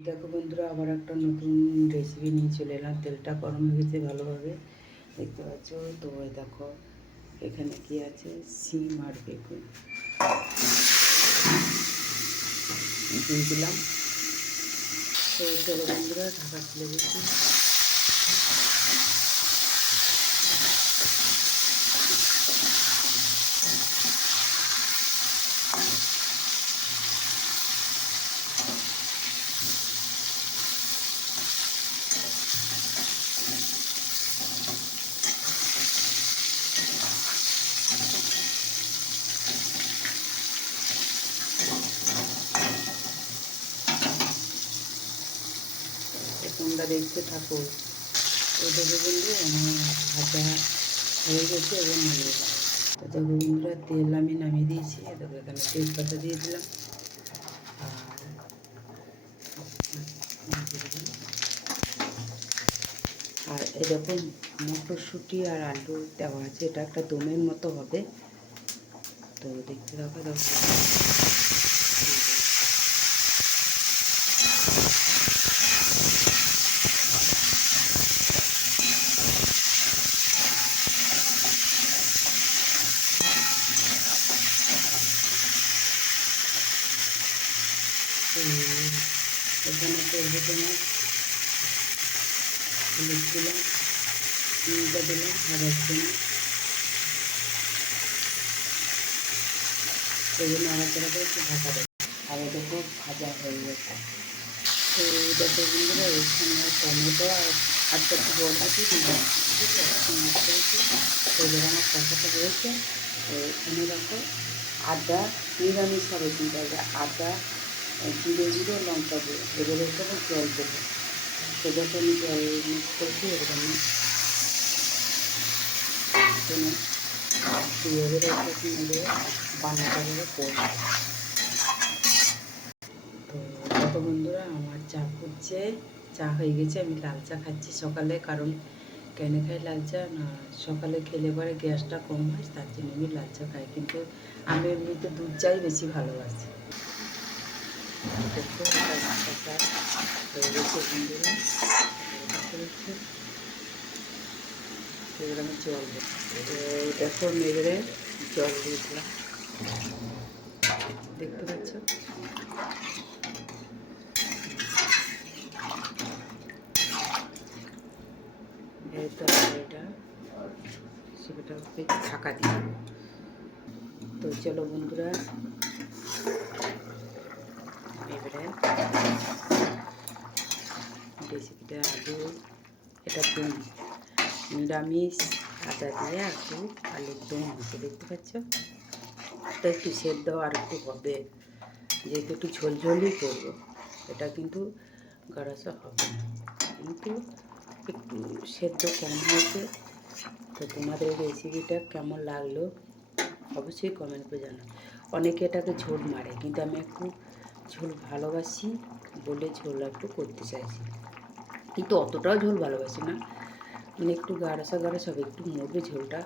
দেখো বন্ধুরা, আবার একটা নতুন রেসিপি নিয়ে চলে এলাম। তেলটা গরম হয়ে গেছে ভালোভাবে, দেখতে পাচ্ছ তো। দেখো এখানে কি আছে, সিম আর বেগুন দিয়ে দিলাম। তো চলো বন্ধুরা, ঢাকা খুলে দিচ্ছি। তোমরা দেখতে থাকো। তো দেখো বন্ধু, আমার ভাজা হয়ে গেছে এবং নামিয়ে দেবো। তো দেখো বন্ধুরা, তেল আমি নামিয়ে দিয়েছি। দেখো এখানে তেজপাতা দিয়ে দিলাম আর এরকম মটরশুঁটি আর আলু দেওয়া আছে। এটা একটা দমের মতো হবে। তো দেখতে থাকো। দেখো এখানে করবো তোমার হলুদ দিলাম, নুনটা দিলাম ভাজার জন্য। এগুলো নাড়াচাড়া করে একটু ঢাকা দেবো। আর দেখো ভাজা হয়ে গেছে। তো দেখো বন্ধুরা, এখানে টমেটো আর চারটে বড়া দিয়ে দিলাম। ঠিক আছে, তো আমার কষাটা হয়েছে। তো এখানে দেখো আদা, নিরামিষ হবে কিন্তু আদা, জিরে গুঁড়ো, লঙ্কা গুঁড়ো, এগুলোর উপরে জল দেবো। তো যখন আমি জল মিক্স করছি এরকম এবার একটু নেড়ে বান্নাটা করে করবো। তো কত বন্ধুরা, আমার চা ফুটছে। চা হয়ে গেছে। আমি লাল চা খাচ্ছি সকালে। কারণ কেন খাই লাল চা না, সকালে খেলে পরে গ্যাসটা কম হয়, তার জন্য আমি লাল চা খাই। কিন্তু আমি এমনিতে দুধ চাই বেশি ভালোবাসি। দেখো চা হয়ে গেছে বন্ধুরা। এবার আমি জল দেবো। তো দেখো মেঘরে জল দিয়েছিলাম, দেখতে পাচ্ছ। এটা সেটা ঢাকা দিয়ে। তো চলো বন্ধুরা, এবারে রেসিপিটা আলু, এটা দম, নিরামিষ আদা দিয়ে একটু আলুর দম হচ্ছে, দেখতে পাচ্ছ। এটা একটু সেদ্ধ আর একটু হবে, যেহেতু একটু ঝোলঝোলই করবো। এটা কিন্তু গরসা হবে না, কিন্তু একটু সেদ্ধ কম হয়েছে। তো তোমাদের রেসিপিটা কেমন লাগলো অবশ্যই কমেন্ট করে জানাও। অনেকে এটাকে ঝোল মারে, কিন্তু আমি একটু ঝোল ভালোবাসি বলে ঝোল একটু করতে চাইছি। কিন্তু অতটাও ঝোল ভালোবাসি না, মানে একটু গাঢ়সা গাঢ়সা হবে, একটু মরবে ঝোলটা।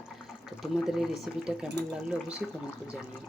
তো তোমাদের এই রেসিপিটা কেমন লাগলো অবশ্যই কমেন্ট করে জানিও।